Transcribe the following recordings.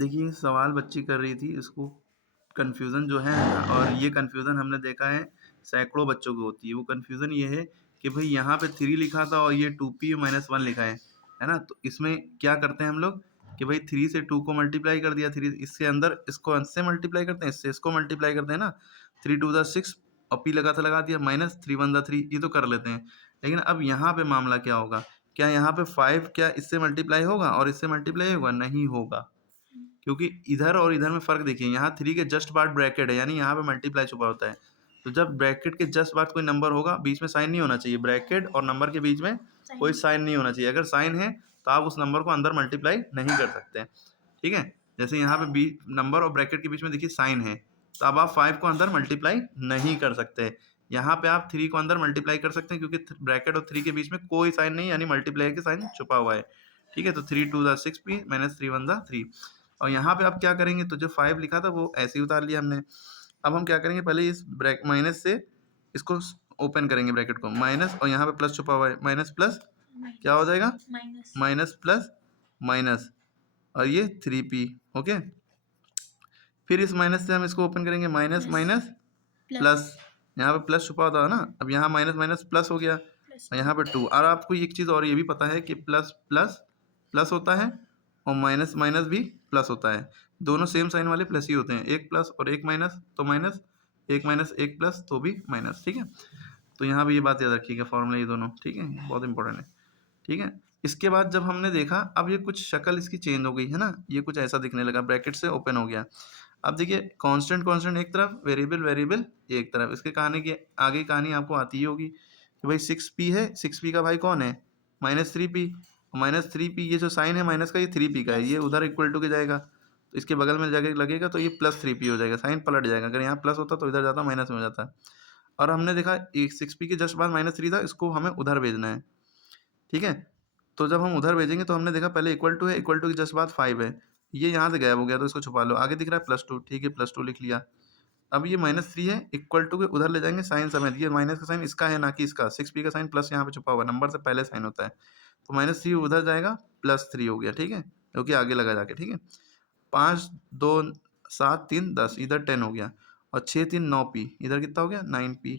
देखिए सवाल बच्ची कर रही थी, इसको कन्फ्यूज़न जो है और ये कन्फ्यूज़न हमने देखा है सैकड़ों बच्चों को होती है। वो कन्फ्यूज़न ये है कि भई यहाँ पे 3 लिखा था और ये 2p - 1 लिखा है ना? तो इसमें क्या करते हैं हम लोग कि भई 3 से 2 को मल्टीप्लाई कर दिया, 3 इसके अंदर इसको इससे मल्टीप्लाई करते हैं, इससे इसको मल्टीप्लाई करते हैं ना, 3 2 ज़ा 6 और p लगा था लगा दिया, माइनस 3 1 ज़ा 3 ये तो कर लेते हैं। लेकिन अब यहाँ पे मामला क्या होगा? क्या यहाँ पे 5 क्या इससे मल्टीप्लाई होगा और इससे मल्टीप्लाई होगा? नहीं होगा। क्योंकि इधर और इधर में फ़र्क देखिए, यहाँ 3 के जस्ट बाद ब्रैकेट है, यानी यहाँ पे मल्टीप्लाई छुपा होता है। तो जब ब्रैकेट के जस्ट बाद कोई नंबर होगा, बीच में साइन नहीं होना चाहिए। ब्रैकेट और नंबर के बीच में कोई साइन नहीं होना चाहिए। अगर साइन है, तो आप उस नंबर को अंदर मल्टीप्लाई नहीं कर सकते। ठीक है? जैसे यहाँ पे बी नंबर और ब्रैकेट के बीच में देखिए साइन है, तो अब आप 5 को अंदर मल्टीप्लाई नहीं कर सकते। यहाँ पे आप 3 को अंदर मल्टीप्लाई कर सकते हैं, क्योंकि ब्रैकेट और 3 के बीच में कोई साइन नहीं, यानी मल्टीप्लाई का साइन छुपा हुआ है। ठीक है? तो 3 2 ज़ा 6p माइनस 3 1 ज़ा 3। और यहाँ पे आप क्या करेंगे, तो जो 5 लिखा था वो ऐसे ही उतार लिया हमने। अब हम क्या करेंगे, पहले इस ब्रैक माइनस से इसको ओपन करेंगे ब्रैकेट को, माइनस और यहाँ पे प्लस छुपा हुआ है, माइनस प्लस क्या हो जाएगा, माइनस प्लस माइनस और ये 3p। ओके, फिर इस माइनस से हम इसको ओपन करेंगे, माइनस माइनस प्लस, यहाँ पे प्लस छुपा होता है ना, अब यहाँ माइनस माइनस प्लस हो गया और यहाँ पे 2। और आपको एक चीज़ और ये भी पता है कि प्लस प्लस प्लस होता है और माइनस माइनस भी प्लस होता है। दोनों सेम साइन वाले प्लस ही होते हैं, एक प्लस और एक माइनस तो माइनस, एक माइनस एक प्लस तो भी माइनस। ठीक है, तो यहाँ भी ये बात याद रखिएगा, फॉर्मूला ये दोनों। ठीक है, बहुत इंपॉर्टेंट है। ठीक है, इसके बाद जब हमने देखा, अब ये कुछ शक्ल इसकी चेंज हो गई है ना, ये कुछ ऐसा दिखने लगा, ब्रैकेट से ओपन हो गया। अब देखिए कांस्टेंट कांस्टेंट एक तरफ, वेरिएबल वेरिएबल एक तरफ। इसके कहानी की आगे कहानी आपको आती ही होगी कि भाई 6p है, 6p का भाई कौन है, -3p। -3p ये जो साइन है माइनस का, ये 3p का है, ये उधर इक्वल टू के जाएगा, तो इसके बगल में जाके लगेगा तो ये +3p हो जाएगा, साइन पलट जाएगा। अगर यहाँ प्लस होता तो इधर जाता माइनस में हो जाता। और हमने देखा 6p के जस्ट बाद -3 था, इसको हमें उधर भेजना है। ठीक है, तो जब हम उधर भेजेंगे तो हमने देखा पहले इक्वल टू है, इक्वल टू के जस्ट बाद 5 है, ये यहाँ से गायब हो गया तो इसको छुपा लो। आगे दिख रहा है +2, ठीक है, +2 लिख लिया। अब ये -3 है, इक्वल टू के उधर ले जाएंगे साइन समेत, ये माइनस का साइन इसका है ना कि इसका, 6p का साइन प्लस यहाँ पे छुपा हुआ, नंबर से पहले साइन होता है, तो -3 उधर जाएगा, +3 हो गया। ठीक है, जो कि आगे लगा जाके। ठीक है, 5 2 7 3 10, इधर 10 हो गया और 6 3 9p, इधर कितना हो गया 9p।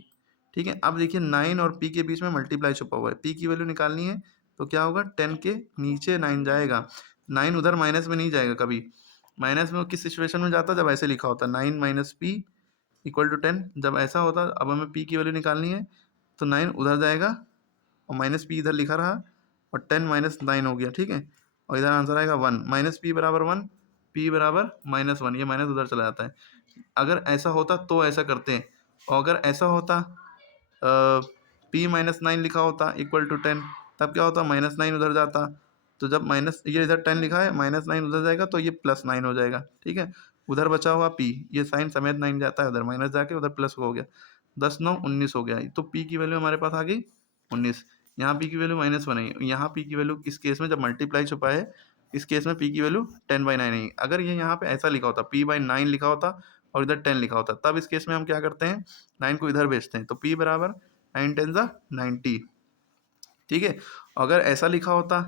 ठीक है, अब देखिए 9 और p के बीच में मल्टीप्लाई छुपा हुआ है, p की वैल्यू निकालनी है तो क्या होगा, 10 के नीचे 9 जाएगा, 9 उधर माइनस में नहीं जाएगा कभी। माइनस में किस सिचुएशन में जाता, जब ऐसे लिखा होता 9 माइनस p इक्वल टू 10, जब ऐसा होता। अब हमें p की वैल्यू निकालनी है तो 9 उधर जाएगा और माइनस p इधर लिखा रहा और 10 माइनस 9 हो गया। ठीक है, और इधर आंसर आएगा 1, माइनस p बराबर 1, p बराबर -1, ये माइनस उधर चला जाता है। अगर ऐसा होता तो ऐसा करते हैं, और अगर ऐसा होता p -9 लिखा होता इक्वल टू 10, तब क्या होता, -9 उधर जाता, तो जब माइनस ये इधर 10 लिखा है, -9 उधर जाएगा तो ये +9 हो जाएगा। ठीक है, उधर बचा हुआ p, ये साइन समेत 9 जाता है उधर, माइनस जाके उधर प्लस हो गया, 10 9 19 हो गया। तो p की वैल्यू हमारे पास आ गई 19। यहाँ p की वैल्यू -1 है, यहाँ p की वैल्यू इस केस में जब मल्टीप्लाई छुपा है, इस केस में p की वैल्यू 10/9 है। अगर ये यहाँ पे ऐसा लिखा होता, p/9 लिखा होता और इधर 10 लिखा होता, तब इस केस में हम क्या करते हैं, 9 को इधर भेजते हैं, तो p बराबर 9 10 90। ठीक है, अगर ऐसा लिखा होता,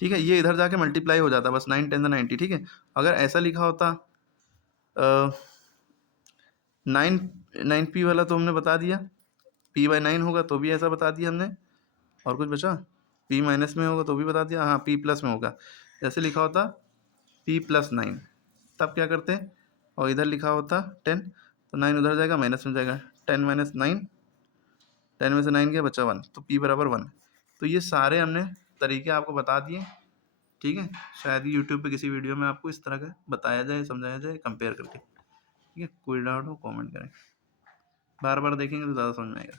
ठीक है, ये इधर जाके मल्टीप्लाई हो जाता बस, 9 10 90। ठीक है, अगर ऐसा लिखा होता 9p वाला तो हमने बता दिया, p/9 होगा तो भी ऐसा बता दिया हमने। और कुछ बचा, p माइनस में होगा तो भी बता दिया, हाँ p प्लस में होगा। जैसे लिखा होता p+9, तब क्या करते हैं, और इधर लिखा होता 10 तो 9 उधर जाएगा माइनस में जाएगा, 10 - 9, 10 में से 9 गया बचा 1, तो p बराबर 1। तो ये सारे हमने तरीके आपको बता दिए। ठीक है, शायद यूट्यूब पे किसी वीडियो में आपको इस तरह का बताया जाए, समझाया जाए कंपेयर करके। ठीक है, कोई डाउट हो कमेंट करें, बार बार देखेंगे तो ज़्यादा समझ में आएगा।